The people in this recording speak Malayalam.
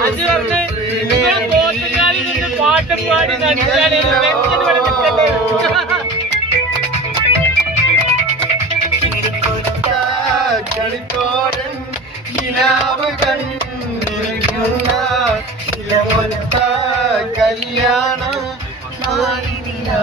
അത് പറഞ്ഞ് പോത്തുകാലിൽ നിന്ന് പാട്ടും പാടി നടിച്ചാലേ കളിത്തോടൻ കിനാവ് കണ്ടിരിക്കുന്ന ഇലമൊത്ത കല്യാണ നാളിനാ